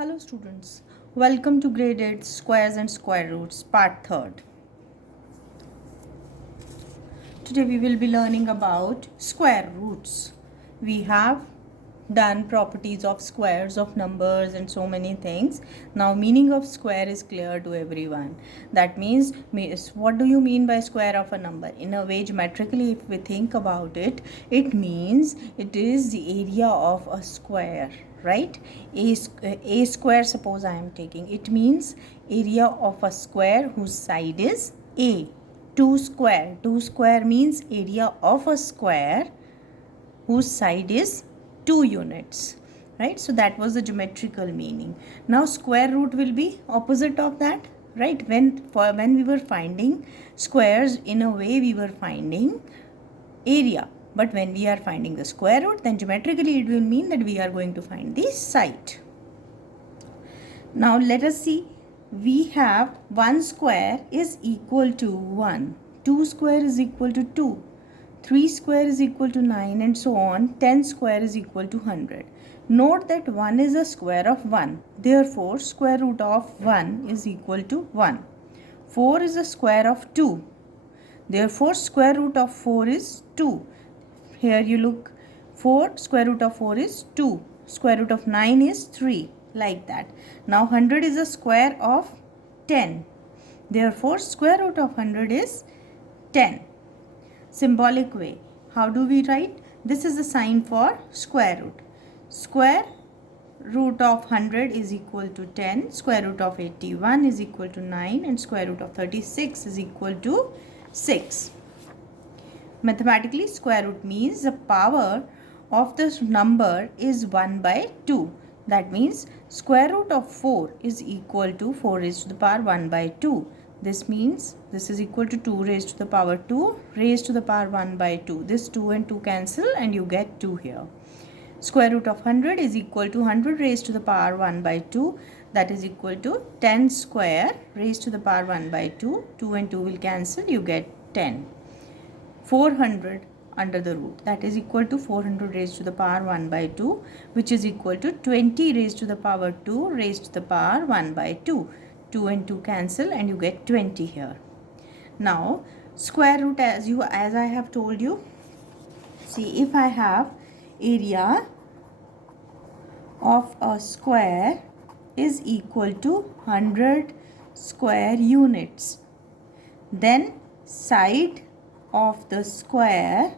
Hello students, welcome to grade 8 squares and square roots part 3rd. Today we will be learning about square roots. We have done properties of squares, of numbers and so many things. Now meaning of square is clear to everyone. That means what do you mean by square of a number? In a way geometrically if we think about it, it means it is the area of a square. Right, a square, suppose I am taking, it means area of a square whose side is a. 2 square means area of a square whose side is 2 units, right? So that was the geometrical meaning. Now square root will be opposite of that, right? When we were finding squares, in a way we were finding area. But when we are finding the square root, then geometrically it will mean that we are going to find the side. Now let us see. We have 1 square is equal to 1. 2 square is equal to 2. 3 square is equal to 9 and so on. 10 square is equal to 100. Note that 1 is a square of 1. Therefore, square root of 1 is equal to 1. 4 is a square of 2. Therefore, square root of 4 is 2. Here you look, 4, square root of 4 is 2. Square root of 9 is 3. Like that. Now 100 is a square of 10. Therefore, square root of 100 is 10. Symbolic way. How do we write? This is the sign for square root. Square root of 100 is equal to 10. Square root of 81 is equal to 9. And square root of 36 is equal to 6. Mathematically, square root means the power of this number is 1 by 2. That means square root of 4 is equal to 4 raised to the power 1 by 2. This means this is equal to 2 raised to the power 2 raised to the power 1 by 2. This 2 and 2 cancel and you get 2 here. Square root of 100 is equal to 100 raised to the power 1 by 2. That is equal to 10 square raised to the power 1 by 2. 2 and 2 will cancel. You get 10. 400 under the root, that is equal to 400 raised to the power 1 by 2, which is equal to 20 raised to the power 2 raised to the power 1 by 2. 2 and 2 cancel and you get 20 here. Now square root, as I have told you, see, if I have area of a square is equal to 100 square units, then side of the square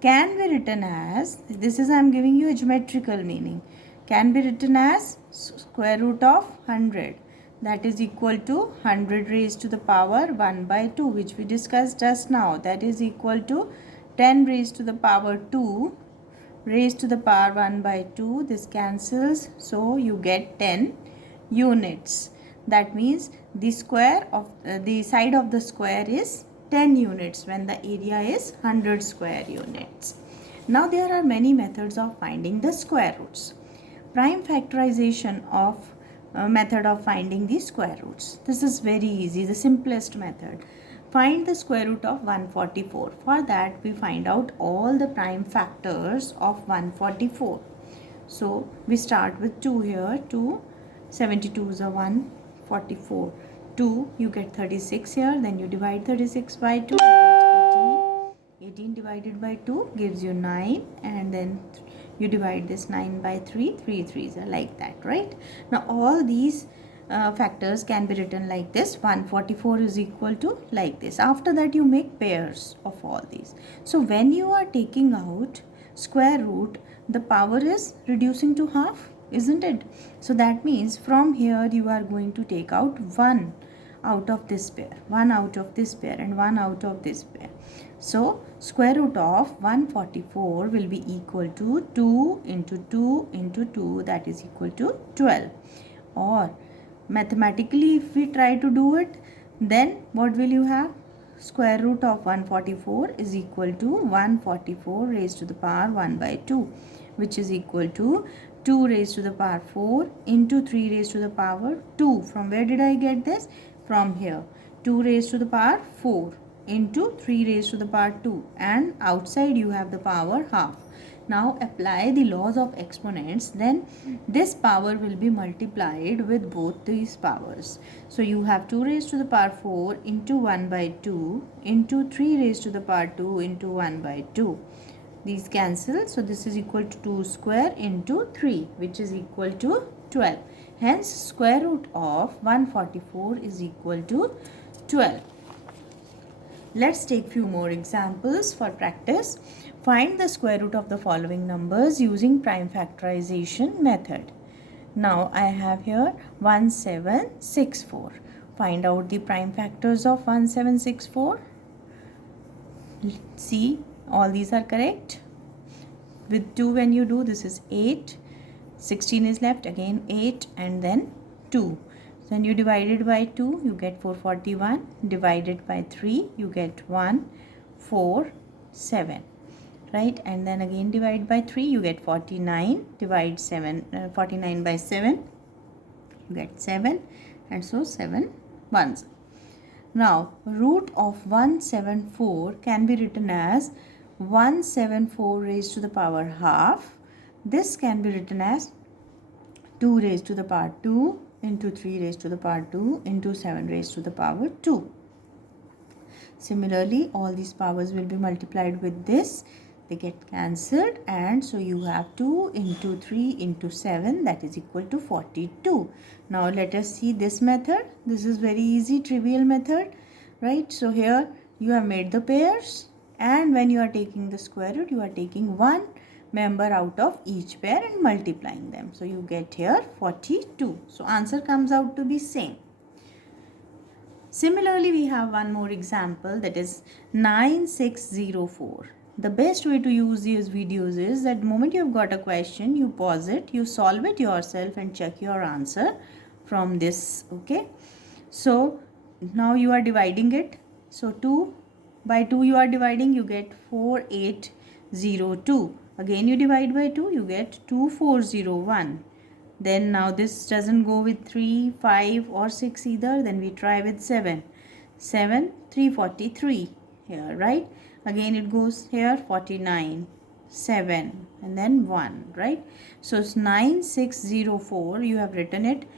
can be written as, this is I am giving you a geometrical meaning, can be written as square root of 100, that is equal to 100 raised to the power 1 by 2, which we discussed just now. That is equal to 10 raised to the power 2 raised to the power 1 by 2. This cancels, so you get 10 units. That means the square of the side of the square is 10 units when the area is 100 square units. Now there are many methods of finding the square roots. Prime factorization of method of finding the square roots. This is very easy, the simplest method. Find the square root of 144. For that we find out all the prime factors of 144. So we start with 2 here. 2, 72 is a 144. 2, you get 36 here, then you divide 36 by 2, you get 18. 18 divided by 2 gives you 9, and then you divide this 9 by 3, 3 3s are like that, right? Now all these factors can be written like this. 144 is equal to like this. After that you make pairs of all these. So when you are taking out square root, the power is reducing to half, isn't it? So that means from here you are going to take out 1 out of this pair, 1 out of this pair, and 1 out of this pair. So square root of 144 will be equal to 2 into 2 into 2, that is equal to 12. Or mathematically if we try to do it, then what will you have? Square root of 144 is equal to 144 raised to the power 1 by 2, which is equal to 2 raised to the power 4 into 3 raised to the power 2. From where did I get this? From here. 2 raised to the power 4 into 3 raised to the power 2, and outside you have the power half. Now apply the laws of exponents, then this power will be multiplied with both these powers. So you have 2 raised to the power 4 into 1 by 2 into 3 raised to the power 2 into 1 by 2. These cancel, so this is equal to 2 square into 3, which is equal to 12. Hence square root of 144 is equal to 12. Let's take few more examples for practice. Find the square root of the following numbers using prime factorization method. Now I have here 1764. Find out the prime factors of 1764. See, all these are correct. With 2 when you do, this is 8. 16 is left, again 8 and then 2. Then you divide it by 2, you get 441. Divided by 3, you get 1, 4, 7. Right? And then again divide by 3, you get 49. Divide 49 by 7, you get 7. And so 7 ones. Now, root of 174 can be written as 174 raised to the power half. This can be written as 2 raised to the power 2 into 3 raised to the power 2 into 7 raised to the power 2. Similarly, all these powers will be multiplied with this. They get cancelled, and so you have 2 into 3 into 7, that is equal to 42. Now let us see this method. This is very easy, trivial method, right? So here you have made the pairs, and when you are taking the square root, you are taking one member out of each pair and multiplying them. So you get here 42. So answer comes out to be same. Similarly, we have one more example, that is 9604. The best way to use these videos is that the moment you have got a question, you pause it, you solve it yourself and check your answer from this. Okay. So now you are dividing it. So 2 by 2 you are dividing, you get 4802. Again you divide by 2, you get 2401. Then now this doesn't go with 3, 5 or 6 either. Then we try with 7. 7, 343 here, right? Again it goes here 49, 7 and then 1, right? So it's 9604. You have written it,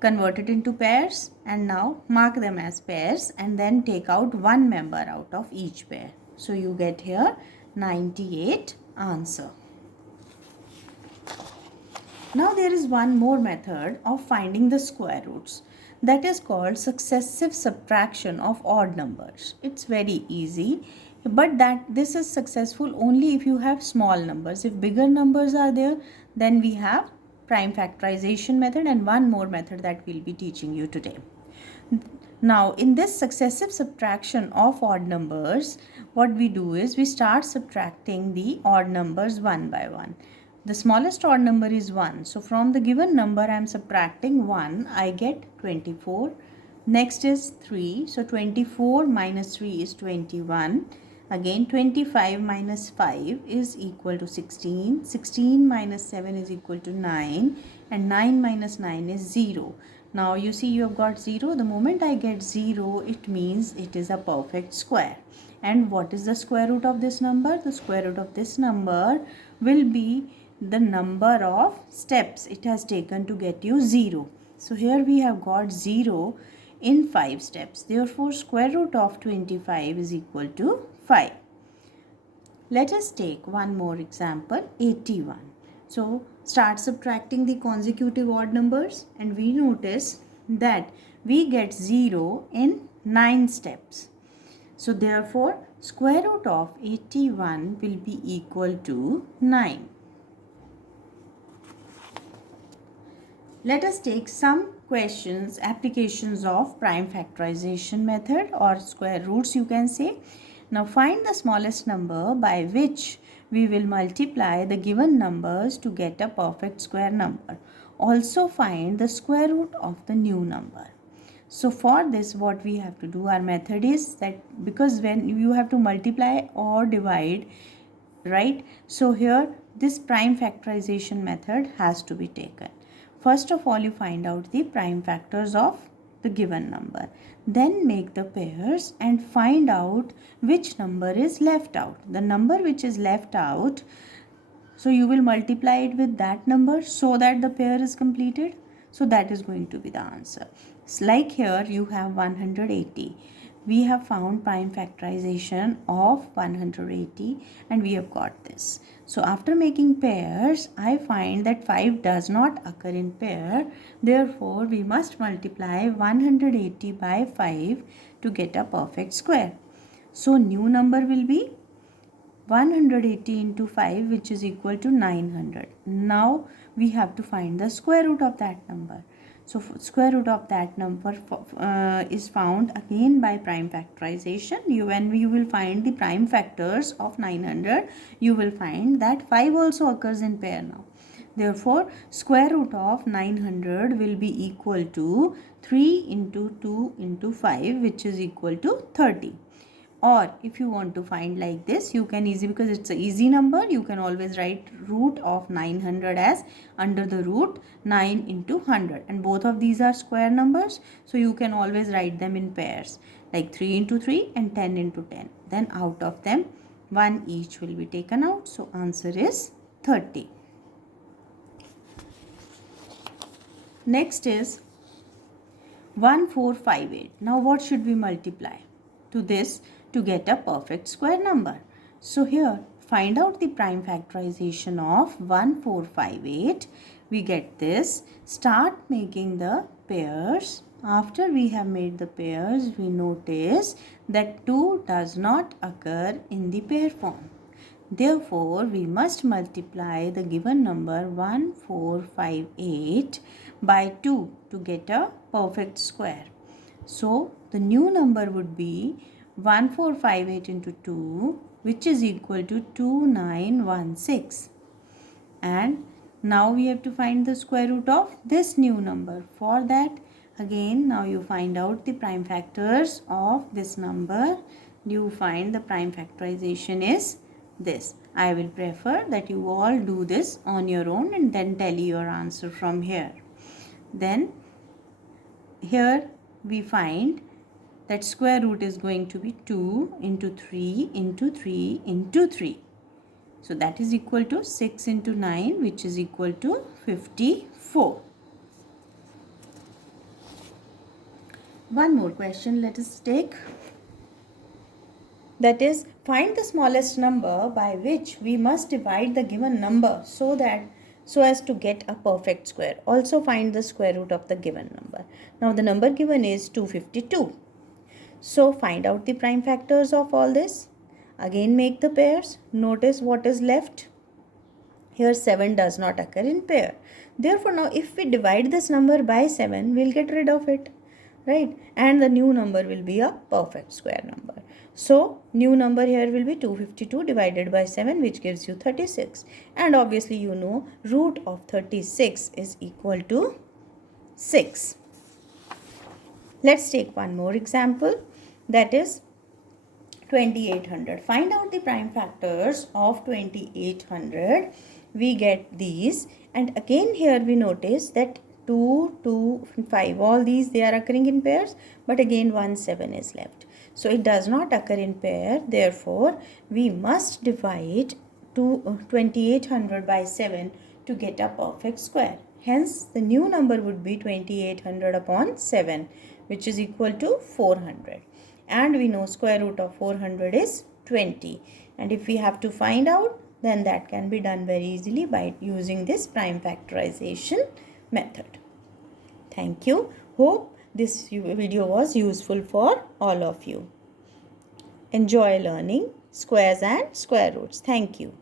convert it into pairs and now mark them as pairs and then take out one member out of each pair. So you get here 98 answer. Now there is one more method of finding the square roots, that is called successive subtraction of odd numbers. It's very easy, but this is successful only if you have small numbers. If bigger numbers are there, then we have prime factorization method and one more method that we'll be teaching you today. Now in this successive subtraction of odd numbers, what we do is we start subtracting the odd numbers one by one. The smallest odd number is 1. So from the given number I am subtracting 1, I get 24. Next is 3. So 24 minus 3 is 21. Again 25 minus 5 is equal to 16. 16 minus 7 is equal to 9. And 9 minus 9 is 0. Now you see you have got 0. The moment I get 0, it means it is a perfect square. And what is the square root of this number? The square root of this number will be the number of steps it has taken to get you 0. So here we have got 0 in 5 steps. Therefore, square root of 25 is equal to 5. Let us take one more example, 81. So start subtracting the consecutive odd numbers and we notice that we get 0 in 9 steps. So therefore, square root of 81 will be equal to 9. Let us take some questions, applications of prime factorization method or square roots you can say. Now find the smallest number by which we will multiply the given numbers to get a perfect square number. Also find the square root of the new number. So for this what we have to do, our method is that because when you have to multiply or divide, right? So here this prime factorization method has to be taken. First of all, you find out the prime factors of the given number. Then make the pairs and find out which number is left out. The number which is left out, so you will multiply it with that number so that the pair is completed. So that is going to be the answer. It's like here you have 180. We have found prime factorization of 180 and we have got this. So after making pairs, I find that 5 does not occur in pair. Therefore, we must multiply 180 by 5 to get a perfect square. So new number will be 180 into 5, which is equal to 900. Now we have to find the square root of that number. So square root of that number is found again by prime factorization. When you will find the prime factors of 900, you will find that 5 also occurs in pair now. Therefore, square root of 900 will be equal to 3 into 2 into 5, which is equal to 30. Or if you want to find like this, you can easily, because it's an easy number, you can always write root of 900 as under the root 9 into 100. And both of these are square numbers. So you can always write them in pairs like 3 into 3 and 10 into 10. Then out of them, 1 each will be taken out. So answer is 30. Next is 1458. Now what should we multiply to this to get a perfect square number? So here, find out the prime factorization of 1458. We get this. Start making the pairs. After we have made the pairs, we notice that 2 does not occur in the pair form. Therefore, we must multiply the given number 1458 by 2 to get a perfect square. So, the new number would be 1458 into 2, which is equal to 2916. And now we have to find the square root of this new number. For that, again, now you find out the prime factors of this number. You find the prime factorization is this. I will prefer that you all do this on your own and then tell your answer from here. Then here we find that square root is going to be 2 into 3 into 3 into 3. So that is equal to 6 into 9, which is equal to 54. One more question let us take. That is, find the smallest number by which we must divide the given number so as to get a perfect square. Also find the square root of the given number. Now the number given is 252. So find out the prime factors of all this. Again make the pairs. Notice what is left. Here 7 does not occur in pair. Therefore now if we divide this number by 7, we'll get rid of it. Right? And the new number will be a perfect square number. So new number here will be 252 divided by 7, which gives you 36. And obviously you know root of 36 is equal to 6. Let's take one more example, that is 2800. Find out the prime factors of 2800. We get these, and again here we notice that 2, 2, 5, all these they are occurring in pairs, but again 1, 7 is left. So it does not occur in pair. Therefore, we must divide 2800 by 7 to get a perfect square. Hence, the new number would be 2800 upon 7, which is equal to 400. And we know square root of 400 is 20. And if we have to find out, then that can be done very easily by using this prime factorization method. Thank you. Hope this video was useful for all of you. Enjoy learning squares and square roots. Thank you.